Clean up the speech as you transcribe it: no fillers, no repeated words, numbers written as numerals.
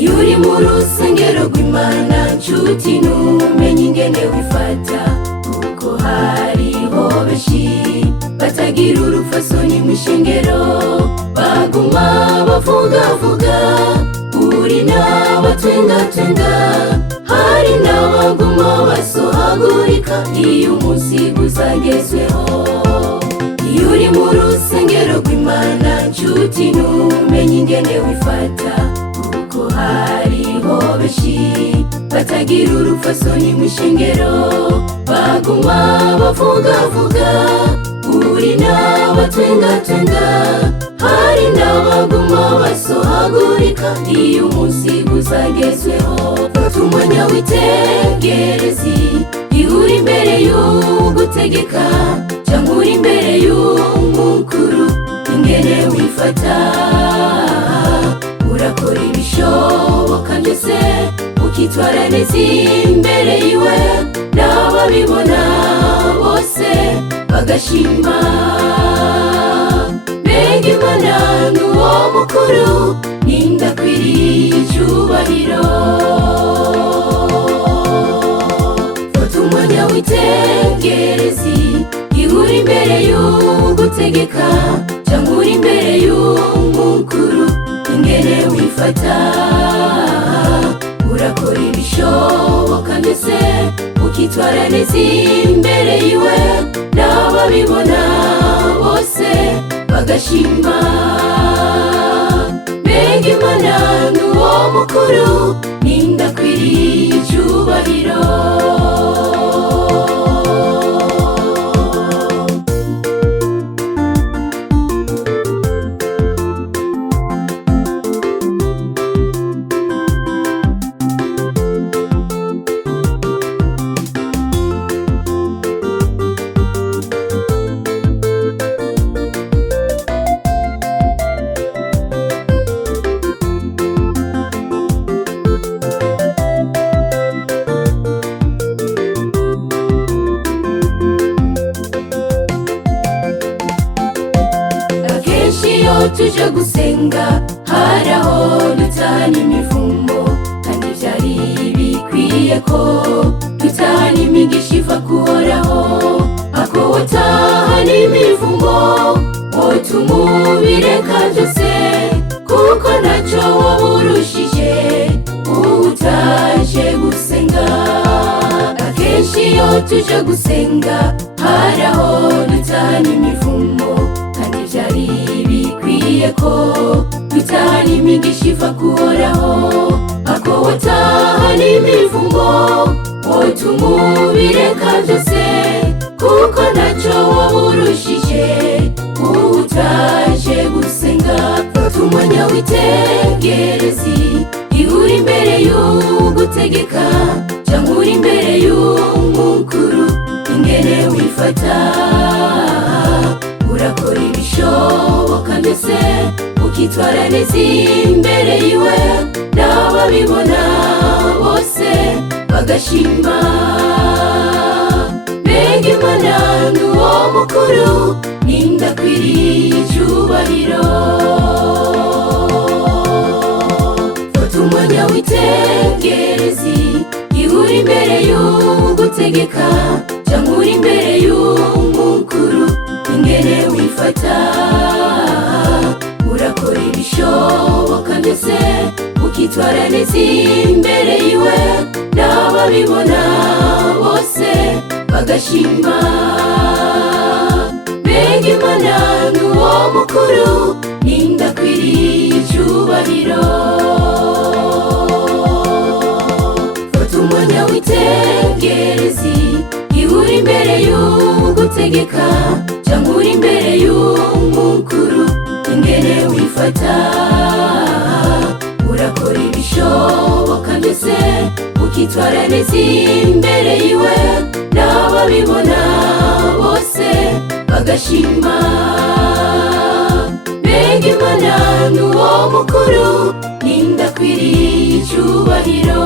iyo uri mu rusengero rw'Imana nshuti ntumenye ingene wifata, kuko hariho benshi batagira urupfasoni mw'ishengero, baguma bavugavuga, uri n'abatwengatwenga, hari n'abaguma basohagurika iyo umunsi uzagezweho. Iyo uri mu rusengero rw'Imana nshuti ntumenye ingene wifata, kuko hariho benshi batagira urupfasoni mw'ishengero, baguma bavugavuga, uri n'abatwengatwenga, hari n'abaguma basohagurika iyo umunsi uzagezweho. Fata umwanya witegereze, iyo uri imbere y'ugutegeka cyangwa uri imbere y'umukuru, ingene wifata, urakora ibishoboka byose ukitwara neza imbere yiwe, n'ababibona bose bagashima. Mbega Imana n'uwo mukuru, nindakwiriye icyubahiro. Fata umwanya witegereze, iyo uri imbere y'ugutegeka cyangwa uri imbere y'umukuru, ingene wifata, urakora ibishoboka byose ukitwara neza imbere yiwe, n'ababibona bose bagashima. Mbega Imana n'uwo mukuru, nindakwiriye icyubahiro. Iyo tuje gusenga hari aho dutahana imivumo, kandi byari bikwiye ko dutahana imigisha iva kuhoraho. Ako watahana imivumo wotuma ubireka byose, kuko ntacyo waburushije utaje gusenga. Akenshi iyo tuje gusenga hari aho dutahana imivumo, kandi byari bikwiye ko dutahana imigisha iva kuhoraho. Ako watahana imivumo wotuma ubireka byose, kuko ntacyo waburushije utaje gusenga. Fata umwanya witegereze, iyo uri imbere y'ugutegeka cyangwa uri imbere y'umukuru, ingene wifata, urakora ibishoboka byose ukitwara neza imbere yiwe, n'ababibona bose bagashima. Mbega Imana n'uwo mukuru, nindakwiriye icyubahiro. Fata umwanya witegereze, iyo uri imbere y'ugutegeka cyangwa uri imbere y'umukuru, ingene wifata, urakora ibishoboka byose ukitwara neza imbere yiwe, n'ababibona bose bagashima. Mbega Imana n'uwo mukuru, nindakwiriye icyubahiro. Fata umwanya witegereze, iyo uri imbere y'ugutegeka cyangwa uri imbere y'umukuru, ingene wifata, urakora ibishoboka byose ukitwara neza imbere yiwe, n'ababibona bose bagashima. Mbega Imana n'uwo mukuru, nindakwiriye icyubahiro.